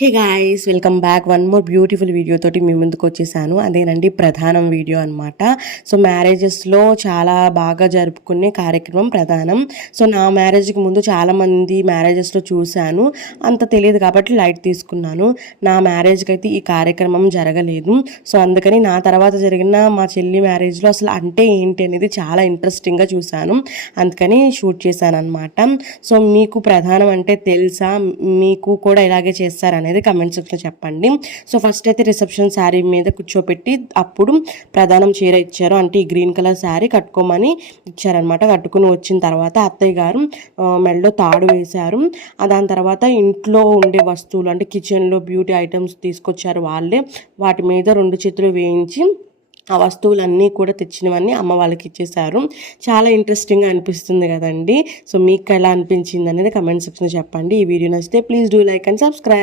Hey guys welcome back one more beautiful video తోటి మీ ముందుకు వచ్చేసాను. అదేనండి ప్రధానం వీడియో అనమాట సో మ్యారేజెస్లో చాలా బాగా జరుపుకునే కార్యక్రమం ప్రధానం. సో నా మ్యారేజ్కి ముందు చాలామంది మ్యారేజెస్లో చూశాను. అంత తెలియదు కాబట్టి లైట్ తీసుకున్నాను. నా మ్యారేజ్కి అయితే ఈ కార్యక్రమం జరగలేదు. సో అందుకని నా తర్వాత జరిగిన మా చెల్లి మ్యారేజ్లో అసలు అంటే ఏంటి అనేది చాలా ఇంట్రెస్టింగ్గా చూశాను. అందుకని షూట్ చేశాను అనమాట సో మీకు ప్రధానం అంటే తెలుసా? మీకు కూడా ఇలాగే చేస్తారనేది కమెంట్ సెక్షన్లో చెప్పండి. సో ఫస్ట్ అయితే రిసెప్షన్ శారీ మీద కూర్చోపెట్టి అప్పుడు ప్రధానం చీర ఇచ్చారు. అంటే ఈ గ్రీన్ కలర్ శారీ కట్టుకోమని ఇచ్చారనమాట కట్టుకుని వచ్చిన తర్వాత అత్తయ్య గారు మెడలో తాడు వేశారు. దాని తర్వాత ఇంట్లో ఉండే వస్తువులు అంటే కిచెన్లో బ్యూటీ ఐటమ్స్ తీసుకొచ్చారు వాళ్ళే. వాటి మీద రెండు చేతులు వేయించి ఆ వస్తువులన్నీ కూడా తెచ్చినవన్నీ అమ్మ వాళ్ళకి ఇచ్చేసారు చాలా ఇంట్రెస్టింగ్గా అనిపిస్తుంది కదండి. సో మీకు ఎలా అనిపించింది అనేది కమెంట్ సెక్షన్లో చెప్పండి. ఈ వీడియో నచ్చితే please do like and subscribe